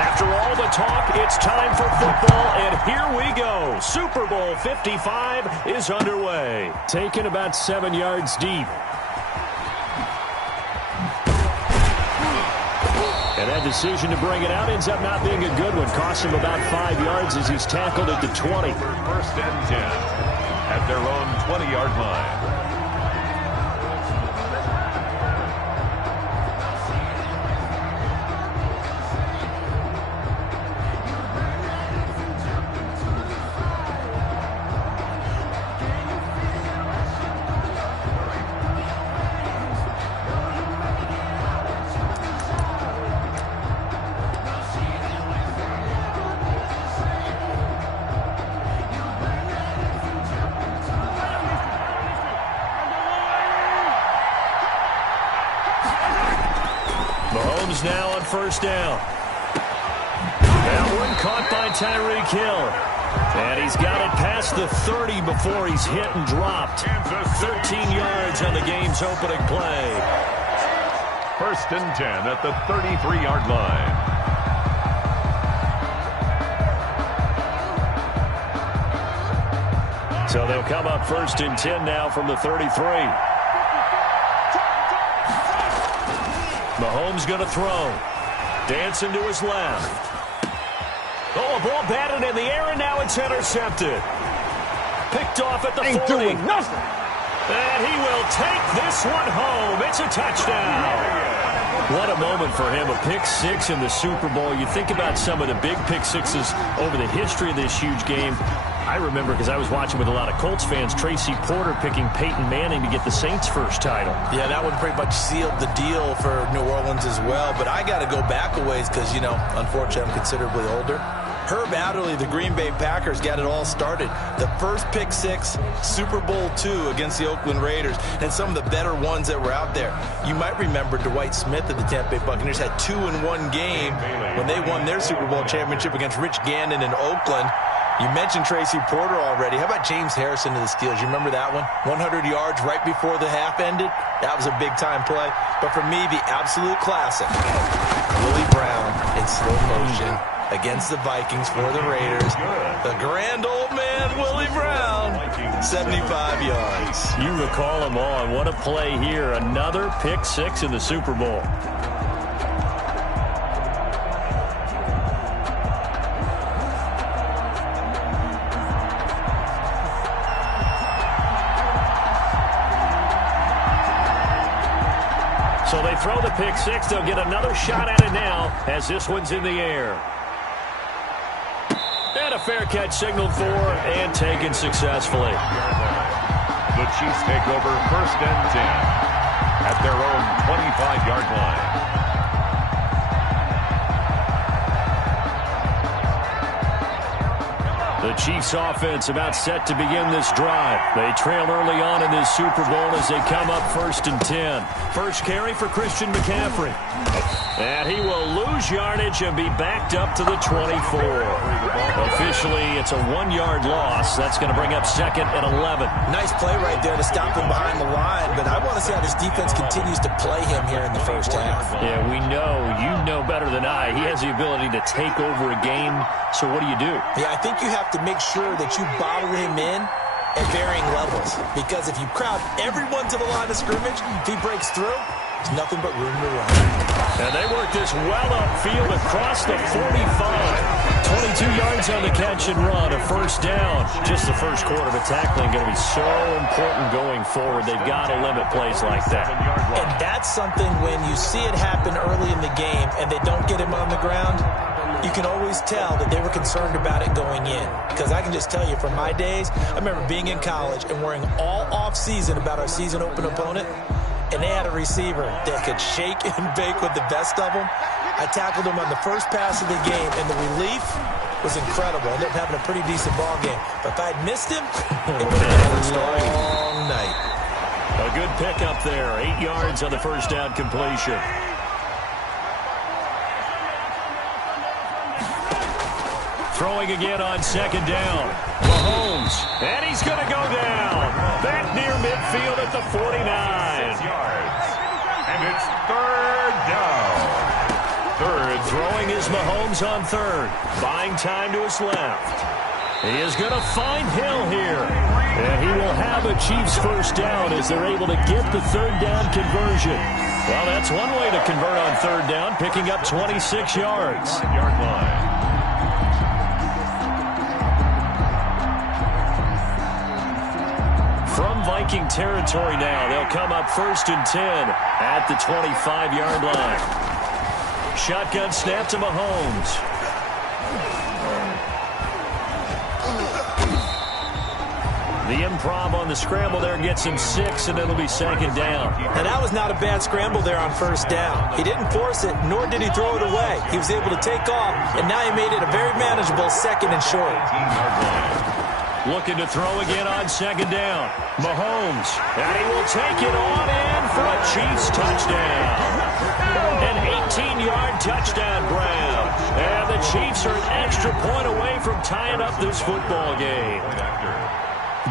After all the talk, it's time for football, and here we go. Super Bowl 55 is underway. Taken about 7 yards deep. And that decision to bring it out ends up not being a good one. Cost him about 5 yards as he's tackled at the 20. First and 10 at their own 20-yard line. Now on first down. That one caught by Tyreek Hill. And he's got it past the 30 before he's hit and dropped. 13 yards on the game's opening play. First and 10 at the 33-yard line. So they'll come up first and 10 now from the 33. Mahomes going to throw. Dancing to his left. Oh, a ball batted in the air, and now it's intercepted. Picked off at the 40. Doing nothing. And he will take this one home. It's a touchdown. What a moment for him, a pick six in the Super Bowl. You think about some of the big pick sixes over the history of this huge game. I remember, because I was watching with a lot of Colts fans, Tracy Porter picking Peyton Manning to get the Saints' first title. Yeah, that one pretty much sealed the deal for New Orleans as well. But I got to go back a ways because, you know, unfortunately I'm considerably older. Herb Adderley, the Green Bay Packers, got it all started. The first pick six, Super Bowl II against the Oakland Raiders, and some of the better ones that were out there. You might remember Dwight Smith of the Tampa Bay Buccaneers had 2 in one game when they won their Super Bowl championship against Rich Gannon in Oakland. You mentioned Tracy Porter already. How about James Harrison of the Steelers? You remember that one? 100 yards right before the half ended. That was a big-time play. But for me, the absolute classic, Willie Brown in slow motion against the Vikings for the Raiders. The grand old man, Willie Brown, 75 yards. You recall them all, and what a play here. Another pick six in the Super Bowl. So they throw the pick six. They'll get another shot at it now as this one's in the air. And a fair catch signaled for and taken successfully. The Chiefs take over first and 10 at their own 25-yard line. The Chiefs offense about set to begin this drive. They trail early on in this Super Bowl as they come up first and 10. First carry for Christian McCaffrey. And he will lose yardage and be backed up to the 24. Officially, it's a 1-yard loss. That's going to bring up second and 11. Nice play right there to stop him behind the line, but I want to see how this defense continues to play him here in the first half. Yeah, we know. You know better than I. He has the ability to take over a game, so what do you do? Yeah, I think you have to make sure that you bottle him in at varying levels, because if you crowd everyone to the line of scrimmage, if he breaks through, there's nothing but room to run. And they work this well upfield across the 45. 22 yards on the catch and run, a first down. Just the first quarter of tackling going to be so important going forward. They've got to limit plays like that. And that's something when you see it happen early in the game and they don't get him on the ground, you can always tell that they were concerned about it going in. Because I can just tell you from my days, I remember being in college and worrying all off-season about our season open opponent. And they had a receiver that could shake and bake with the best of them. I tackled him on the first pass of the game, and the relief was incredible. I ended up having a pretty decent ball game. But if I'd missed him, it would have been a long night. A good pickup there. 8 yards on the first down completion. Throwing again on second down. Mahomes, and he's going to go down. Back near midfield at the 49. 6 yards. And it's third down. third. Throwing is Mahomes on third. Buying time to his left. He is going to find Hill here. And he will have a Chiefs first down as they're able to get the third down conversion. Well, that's one way to convert on third down, picking up 26 yards. Yard line. From Viking territory now, they'll come up 1st and 10 at the 25-yard line. Shotgun snap to Mahomes. The improv on the scramble there gets him 6, and it'll be 2nd down. And that was not a bad scramble there on 1st down. He didn't force it, nor did he throw it away. He was able to take off, and now he made it a very manageable 2nd and short. Looking to throw again on 2nd down. Mahomes, and he will take it on in for a Chiefs touchdown. An 18-yard touchdown grab. And the Chiefs are an extra point away from tying up this football game.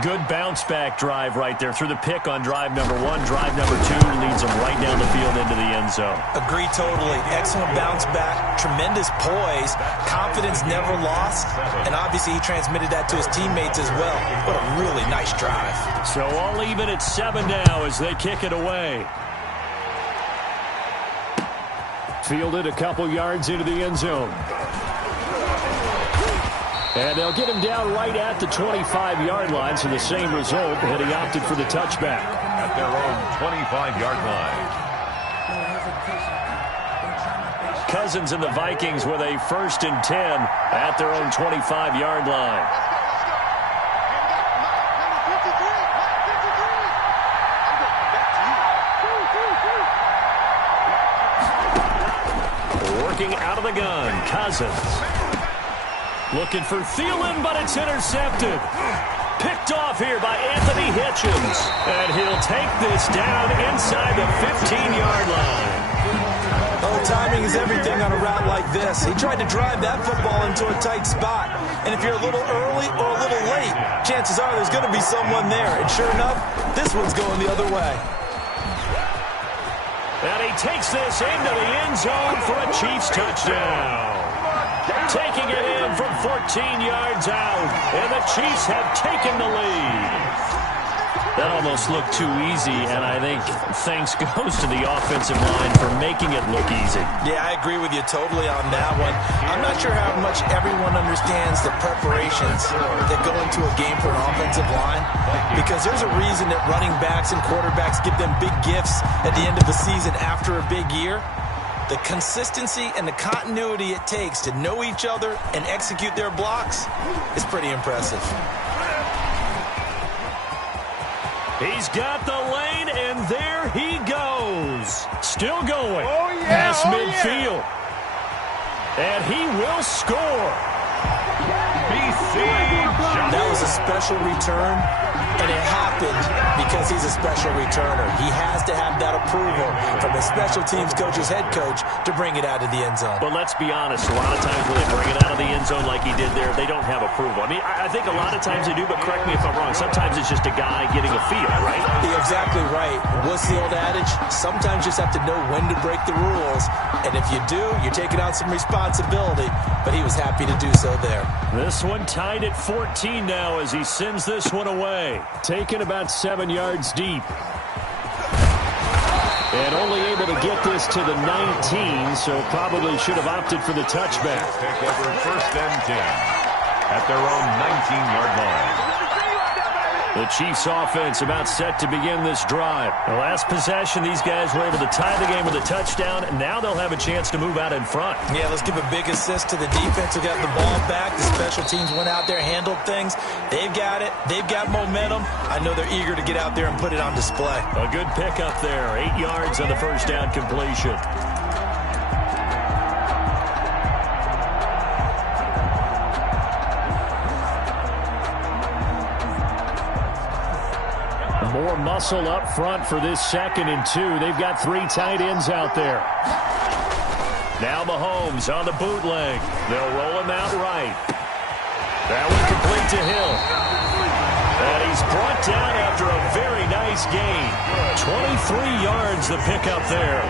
Good bounce-back drive right there through the pick on drive number 1. Drive number 2 leads them right down the field into the end zone. Agree totally. Excellent bounce-back, tremendous poise, confidence never lost, and obviously he transmitted that to his teammates as well. What a really nice drive. So all even at 7 now as they kick it away. Fielded a couple yards into the end zone. And they'll get him down right at the 25-yard line, so the same result, and he opted for the touchback. At their own 25-yard line. Cousins and the Vikings with a 1st and 10 at their own 25-yard line. Working out of the gun, Cousins. Looking for Thielen, but it's intercepted. Picked off here by Anthony Hitchens. And he'll take this down inside the 15-yard line. Oh, timing is everything on a route like this. He tried to drive that football into a tight spot. And if you're a little early or a little late, chances are there's going to be someone there. And sure enough, this one's going the other way. And he takes this into the end zone for a Chiefs touchdown. Taking it in from 14 yards out, and the Chiefs have taken the lead. That almost looked too easy, and I think thanks goes to the offensive line for making it look easy. Yeah, I agree with you totally on that one. I'm not sure how much everyone understands the preparations that go into a game for an offensive line, because there's a reason that running backs and quarterbacks give them big gifts at the end of the season after a big year. The consistency and the continuity it takes to know each other and execute their blocks is pretty impressive. He's got the lane, and there he goes. Still going. Past midfield. And he will score. That was a special return, and it happened because he's a special returner. He has to have that approval from his special teams coach's head coach to bring it out of the end zone. But let's be honest, a lot of times when they bring it out of the end zone like he did there, they don't have approval. I mean, I think a lot of times they do, but correct me if I'm wrong. Sometimes it's just a guy getting a feel, right? You're exactly right. What's the old adage? Sometimes you just have to know when to break the rules, and if you do, you're taking on some responsibility, but he was happy to do so there. This one tied at 14 now as he sends this one away. Taken about 7 yards deep. And only able to get this to the 19, so probably should have opted for the touchback. Take over 1st and 10 at their own 19-yard line. The Chiefs offense about set to begin this drive. The last possession, these guys were able to tie the game with a touchdown, and now they'll have a chance to move out in front. Yeah, let's give a big assist to the defense who got the ball back. The special teams went out there, handled things. They've got it. They've got momentum. I know they're eager to get out there and put it on display. A good pickup there. 8 yards on the first down completion. More muscle up front for this 2nd and 2. They've got 3 tight ends out there. Now Mahomes on the bootleg. They'll roll him out right. That one complete to Hill. And he's brought down after a very nice gain. 23 yards the pickup there.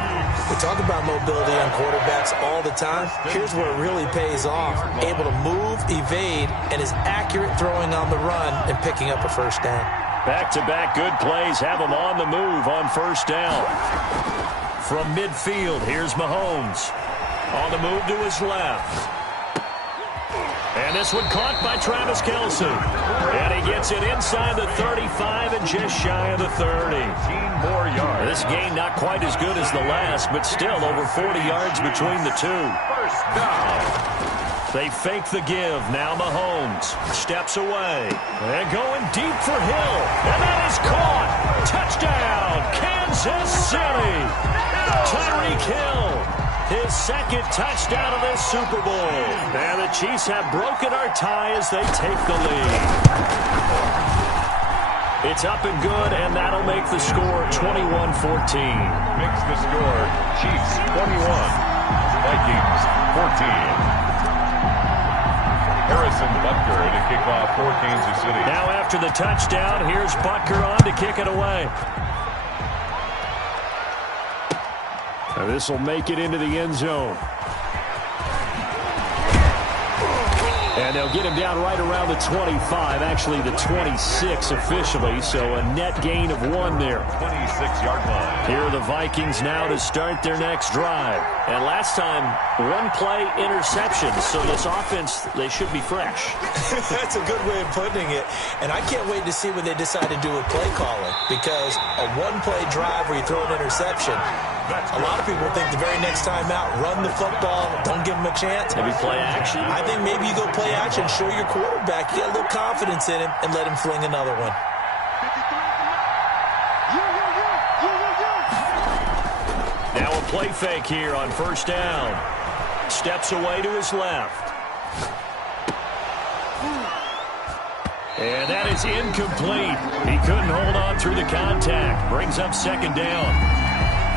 We talk about mobility on quarterbacks all the time. Here's where it really pays off. Able to move, evade, and is accurate throwing on the run and picking up a first down. Back-to-back good plays have him on the move on first down. From midfield, here's Mahomes. On the move to his left. And this one caught by Travis Kelce. And he gets it inside the 35 and just shy of the 30. 18 more yards. This game not quite as good as the last, but still over 40 yards between the two. First down. They fake the give. Now Mahomes steps away. And going deep for Hill. And that is caught. Touchdown, Kansas City. Tyreek Hill. His second touchdown of this Super Bowl. And the Chiefs have broken our tie as they take the lead. It's up and good, and that'll make the score 21-14. Makes the score Chiefs 21, Vikings 14. Harrison Butker to kick off for Kansas City. Now after the touchdown, here's Butker on to kick it away. Now this will make it into the end zone. And they'll get him down right around the 25, actually the 26 officially, so a net gain of 1 there. 26-yard line. Here are the Vikings now to start their next drive. And last time, 1-play interception, so this offense, they should be fresh. That's a good way of putting it. And I can't wait to see what they decide to do with play calling, because a 1-play drive where you throw an interception, a lot of people think the very next time out, run the football, don't give them a chance. Maybe play action. I think maybe you go play action, show your quarterback, you get a little confidence in him, and let him fling another one. Now a play fake here on first down. Steps away to his left. And that is incomplete. He couldn't hold on through the contact. Brings up second down.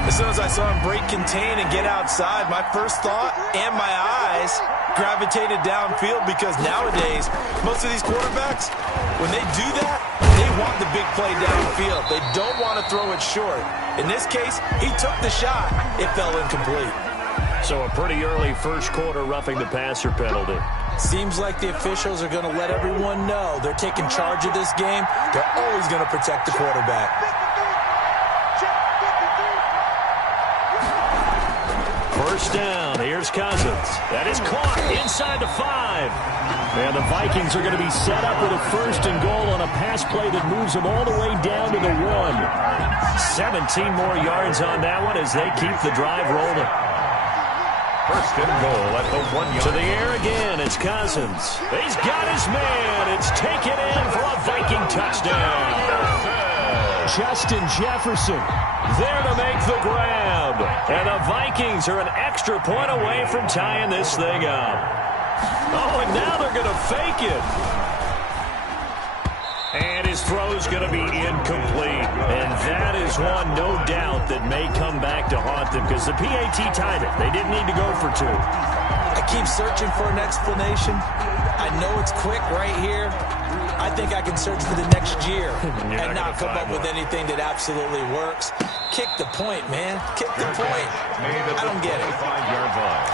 As soon as I saw him break contain and get outside, my first thought and my eyes gravitated downfield, because nowadays, most of these quarterbacks, when they do that, they want the big play downfield. They don't want to throw it short. In this case, he took the shot. It fell incomplete. So a pretty early first quarter roughing the passer penalty. Seems like the officials are going to let everyone know they're taking charge of this game. They're always going to protect the quarterback. First down, here's Cousins. That is caught inside the 5. And the Vikings are going to be set up with a first and goal on a pass play that moves them all the way down to the 1. 17 more yards on that one as they keep the drive rolling. First and goal at the 1 yard. To the air again, it's Cousins. He's got his man. It's taken in for a Viking touchdown. Justin Jefferson there to make the grab. And the Vikings are an extra point away from tying this thing up. Oh, and now they're going to fake it. And his throw's going to be incomplete. And that is one, no doubt, that may come back to haunt them, because the PAT tied it. They didn't need to go for 2. I keep searching for an explanation. I know it's quick right here. I think I can search for the next year and not come up with anything that absolutely works. Kick the point, man. Kick the point. I don't get it. 5-yard line.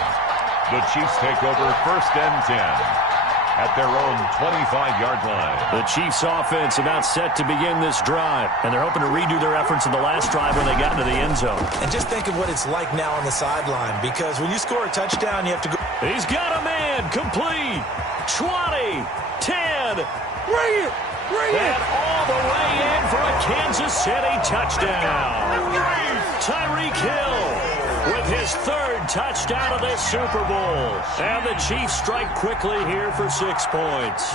The Chiefs take over first and 10 at their own 25-yard line. The Chiefs offense about set to begin this drive, and they're hoping to redo their efforts in the last drive when they got into the end zone. And just think of what it's like now on the sideline, because when you score a touchdown, you have to go. He's got a man, complete. 20, 10. And all the way in for a Kansas City touchdown. Tyreek Hill with his 3rd touchdown of this Super Bowl. And the Chiefs strike quickly here for 6 points.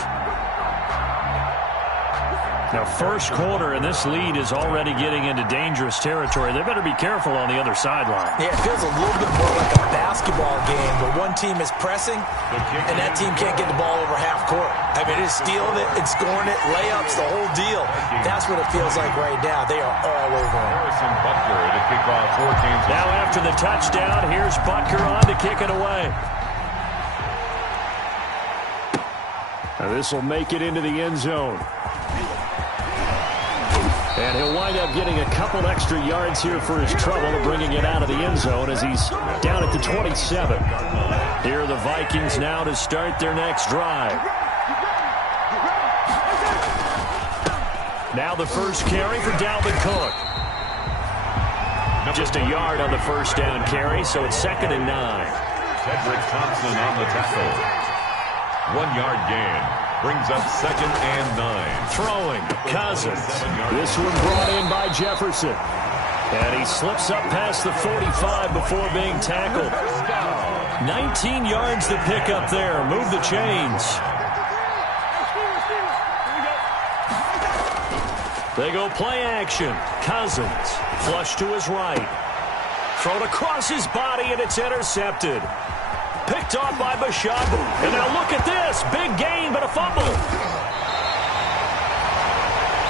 Now, first quarter, and this lead is already getting into dangerous territory. They better be careful on the other sideline. Yeah, it feels a little bit more like a basketball game where one team is pressing and that team can't get the ball over half court. I mean, it's stealing it, it's scoring it, layups, the whole deal. That's what it feels like right now. They are all over them. Harrison Butker to kick off for Kansas. Now after the touchdown, here's Butker on to kick it away. Now this will make it into the end zone. And he'll wind up getting a couple extra yards here for his trouble, bringing it out of the end zone as he's down at the 27. Here are the Vikings now to start their next drive. Now the first carry for Dalvin Cook. Just a yard on the first down carry, so it's 2nd and 9. Cedric Thompson on the tackle. 1 yard gain. Brings up 2nd and 9. Throwing, Cousins. This one brought in by Jefferson. And he slips up past the 45 before being tackled. 19 yards to pick up there. Move the chains. They go play action. Cousins, flush to his right. Thrown across his body, and it's intercepted. Picked off by Bashabu. And now look at this. Big gain, but a fumble.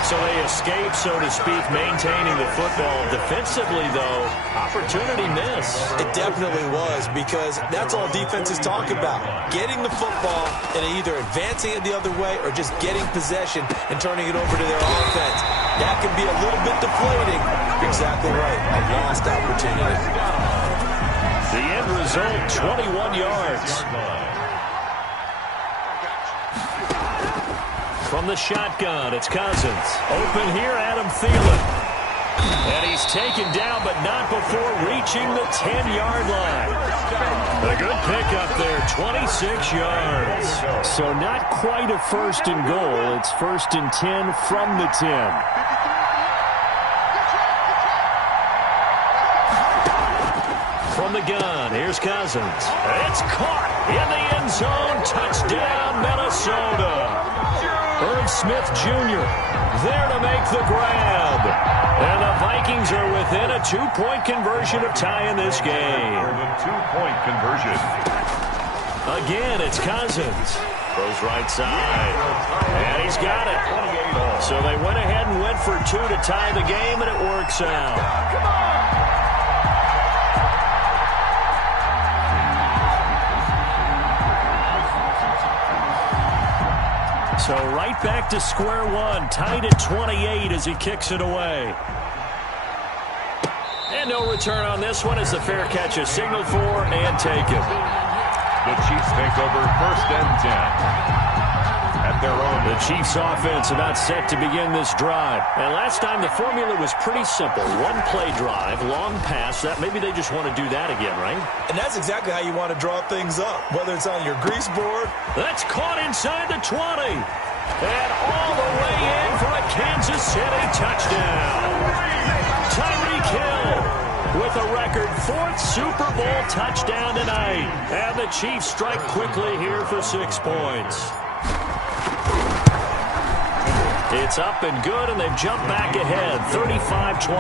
So they escape, so to speak, maintaining the football. Defensively, though, opportunity missed. It definitely was, because that's all defenses talk about. Getting the football and either advancing it the other way or just getting possession and turning it over to their offense. That can be a little bit deflating. Exactly right. A lost opportunity. The end result, 21 yards. From the shotgun, it's Cousins. Open here, Adam Thielen. And he's taken down, but not before reaching the 10-yard line. A good pickup there, 26 yards. So not quite a 1st and goal. It's 1st and 10 from the 10. From the gun, here's Cousins. It's caught in the end zone. Touchdown, Minnesota. Irv Smith Jr. there to make the grab. And the Vikings are within a 2-point conversion of tying this game. The 2-point conversion. Again, it's Cousins. Throws right side. And he's got it. So they went ahead and went for 2 to tie the game, and it works out. Come on. So right back to square one, tied at 28 as he kicks it away. And no return on this one as the fair catch is signaled for and taken. The Chiefs take over 1st and 10. At their own. The Chiefs offense about set to begin this drive. And last time the formula was pretty simple. 1-play drive, long pass. That maybe they just want to do that again, right? And that's exactly how you want to draw things up, whether it's on your grease board. That's caught inside the 20. And all the way in for a Kansas City touchdown. Tyreek Hill with a record 4th Super Bowl touchdown tonight. And the Chiefs strike quickly here for 6 points. It's up and good, and they've jumped back ahead, 35-28.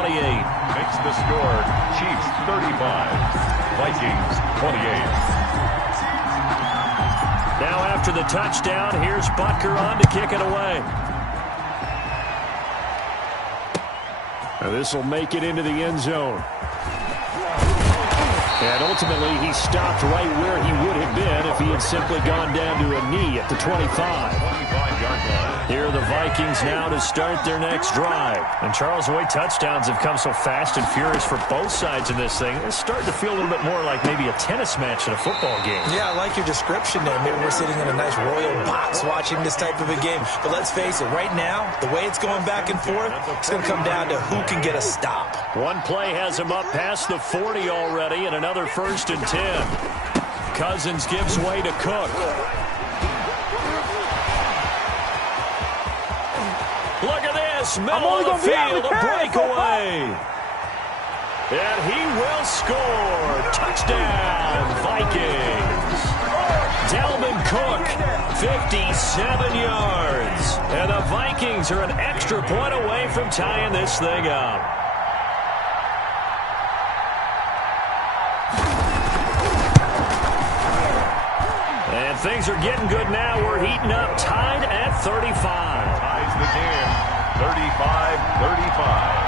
Makes the score, Chiefs 35, Vikings 28. Now after the touchdown, here's Butker on to kick it away. Now this will make it into the end zone. And ultimately, he stopped right where he would have been if he had simply gone down to a knee at the 25. 25-yard line. Here are the Vikings now to start their next drive. And Charles, the way touchdowns have come so fast and furious for both sides in this thing, it's starting to feel a little bit more like maybe a tennis match in a football game. Yeah, I like your description there. Maybe we're sitting in a nice royal box watching this type of a game. But let's face it, right now, the way it's going back and forth, it's going to come down to who can get a stop. One play has him up past the 40 already, and another 1st and 10. Cousins gives way to Cook. Look at this, middle of the field, a breakaway. And he will score. Touchdown, Vikings. Dalvin Cook, 57 yards. And the Vikings are an extra point away from tying this thing up. And things are getting good now. We're heating up, tied at 35. Ties the game, 35-35.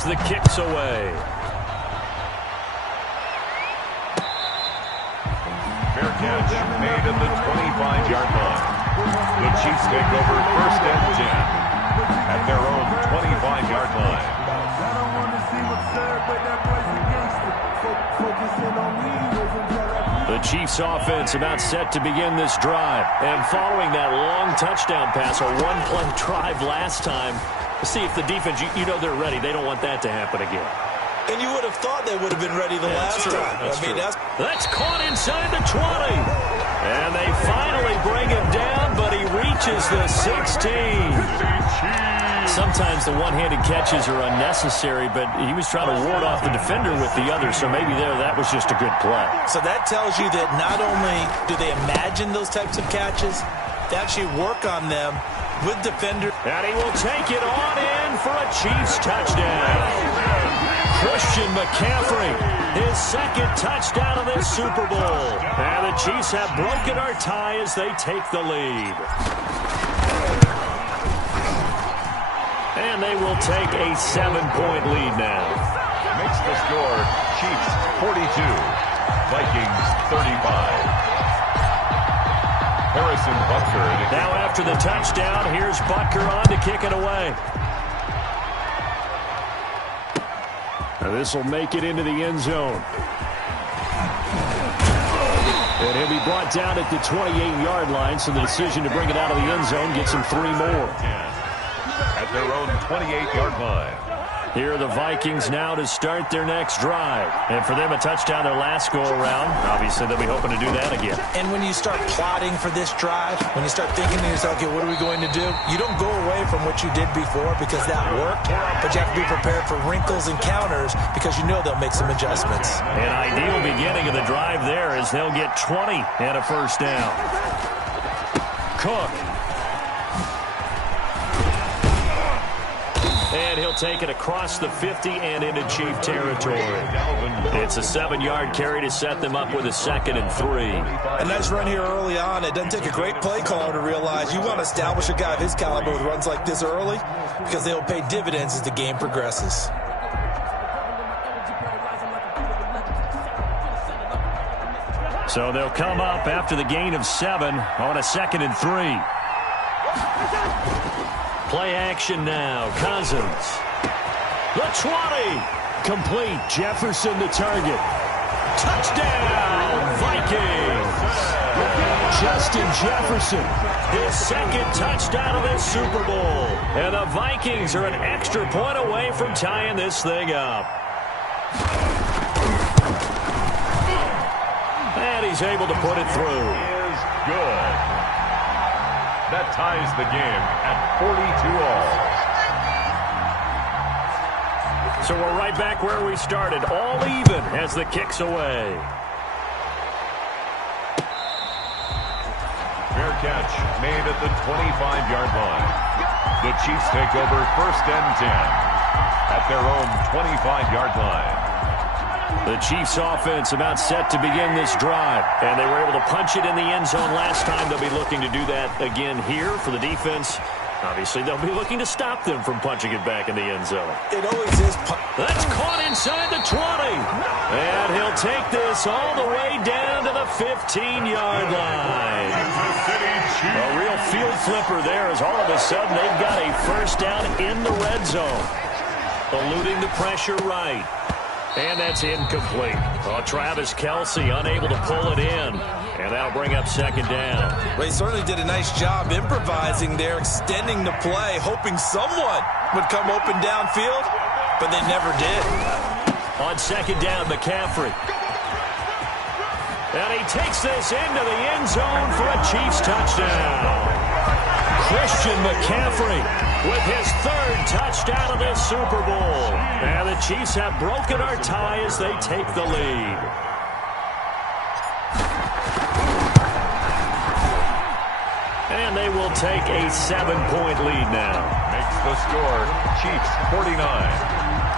as the kick's away. Fair catch made at the 25-yard line. The Chiefs take over first and 10 at their own 25-yard line. The Chiefs offense about set to begin this drive. And following that long touchdown pass, a one-play drive last time, see if the defense, you know they're ready. They don't want that to happen again. And you would have thought they would have been ready the last time. That's caught inside the 20. And they finally bring him down, but he reaches the 16. Sometimes the one-handed catches are unnecessary, but he was trying to ward off the defender with the other, so maybe that was just a good play. So that tells you that not only do they imagine those types of catches, they actually work on them with defenders. And he will take it on in for a Chiefs touchdown. Christian McCaffrey, his second touchdown of this Super Bowl. And the Chiefs have broken our tie as they take the lead. And they will take a 7-point lead now. Makes the score Chiefs 42, Vikings 35. Harrison Butker. Now after the touchdown, here's Butker on to kick it away. Now this will make it into the end zone. And he'll be brought down at the 28-yard line, so the decision to bring it out of the end zone gets him 3 more. At their own 28-yard line. Here are the Vikings now to start their next drive. And for them, a touchdown their last go-around. Obviously, they'll be hoping to do that again. And when you start plotting for this drive, when you start thinking to yourself, okay, what are we going to do? You don't go away from what you did before because that worked, but you have to be prepared for wrinkles and counters because you know they'll make some adjustments. An ideal beginning of the drive there as they'll get 20 and a first down. Cook. And he'll take it across the 50 and into Chief territory. It's a 7-yard carry to set them up with a 2nd and 3. A nice run here early on. It doesn't take a great play caller to realize you want to establish a guy of his caliber with runs like this early because they will pay dividends as the game progresses. So they'll come up after the gain of 7 on a 2nd and 3. Play action now. Cousins. The 20. Complete. Jefferson the target. Touchdown, Vikings. Justin Jefferson. His 2nd touchdown of this Super Bowl. And the Vikings are an extra point away from tying this thing up. And he's able to put it through. Is good. That ties the game at 42-all. So we're right back where we started, all even as the kick's away. Fair catch made at the 25-yard line. The Chiefs take over first and 10 at their own 25-yard line. The Chiefs offense about set to begin this drive, and they were able to punch it in the end zone last time. They'll be looking to do that again here for the defense. Obviously, they'll be looking to stop them from punching it back in the end zone. It always is. That's caught inside the 20. And he'll take this all the way down to the 15-yard line. A real field flipper there as all of a sudden they've got a first down in the red zone. Eluding the pressure right. And that's incomplete. Oh, Travis Kelce unable to pull it in. And that'll bring up 2nd down. Well, he certainly did a nice job improvising there, extending the play, hoping someone would come open downfield, but they never did. On 2nd down, McCaffrey. And he takes this into the end zone for a Chiefs touchdown. Christian McCaffrey with his 3rd touchdown of this Super Bowl. And the Chiefs have broken our tie as they take the lead. And they will take a 7-point lead now. Makes the score Chiefs 49,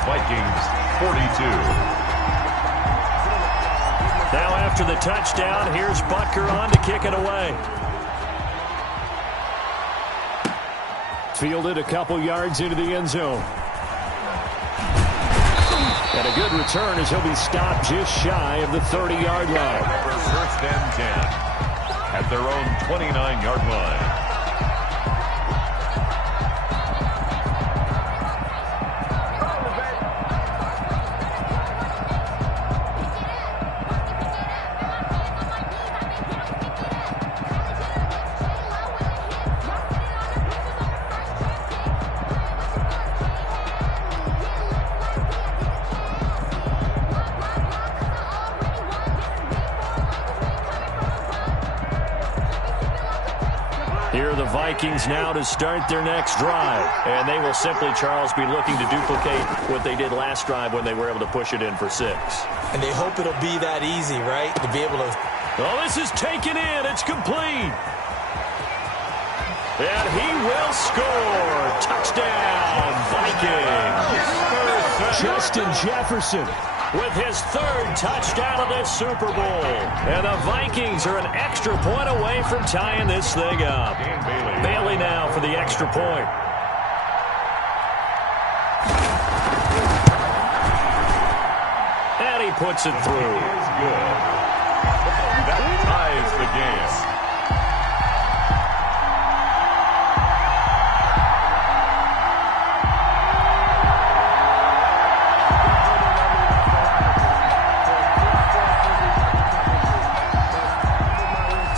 Vikings 42. Now after the touchdown, here's Butker on to kick it away. Fielded a couple yards into the end zone. And a good return as he'll be stopped just shy of the 30-yard line. First and 10 at their own 29-yard line. Here are the Vikings now to start their next drive. And they will simply, Charles, be looking to duplicate what they did last drive when they were able to push it in for 6. And they hope it'll be that easy, right? To be able to... Oh, this is taken in. It's complete. And he will score. Touchdown, Vikings. Justin Jefferson with his 3rd touchdown of this Super Bowl. And the Vikings are an extra point away from tying this thing up. Bailey now for the extra point. And he puts it through. That ties the game.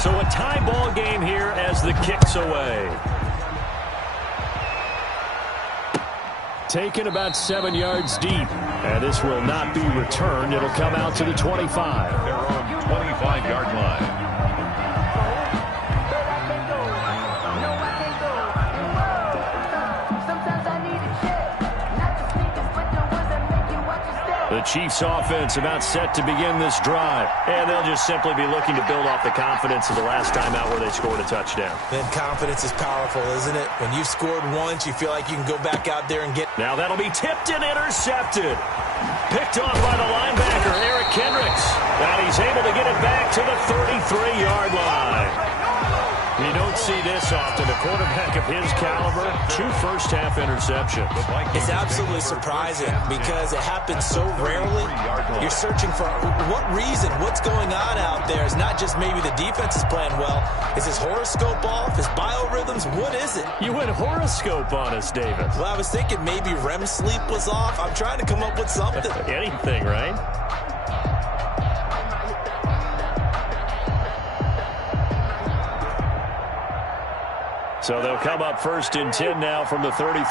So a tie ball game here as the kick's away. Taken about 7 yards deep. And this will not be returned. It'll come out to the 25. Their own 25-yard line. The Chiefs offense about set to begin this drive. And they'll just simply be looking to build off the confidence of the last time out where they scored a touchdown. Then confidence is powerful, isn't it? When you've scored once, you feel like you can go back out there and get... Now that'll be tipped and intercepted. Picked off by the linebacker, Eric Kendricks. And he's able to get it back to the 33-yard line. You don't see this often. A quarterback of his caliber, 2 first-half interceptions. It's absolutely surprising because it happens so rarely. You're searching for what reason, what's going on out there. It's not just maybe the defense is playing well. Is his horoscope off? His biorhythms? What is it? You went horoscope on us, David. Well, I was thinking maybe REM sleep was off. I'm trying to come up with something. Anything, right? So they'll come up 1st and 10 now from the 33.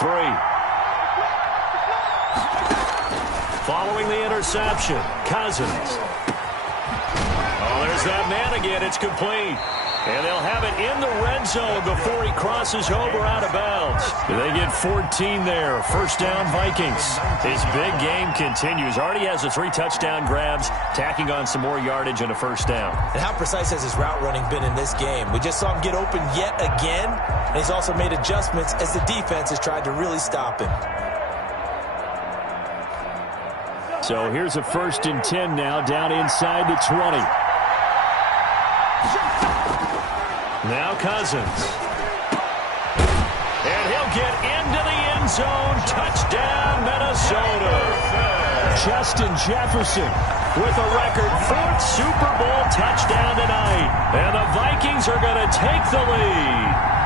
Following the interception, Cousins. Oh, there's that man again. It's complete. And they'll have it in the red zone before he crosses over out of bounds. They get 14 there. First down, Vikings. His big game continues. Already has the 3 touchdown grabs, tacking on some more yardage and a first down. And how precise has his route running been in this game? We just saw him get open yet again, and he's also made adjustments as the defense has tried to really stop him. So here's a 1st and 10 now down inside the 20. Now Cousins. And he'll get into the end zone. Touchdown, Minnesota. Justin Jefferson with a record 4th Super Bowl touchdown tonight. And the Vikings are going to take the lead.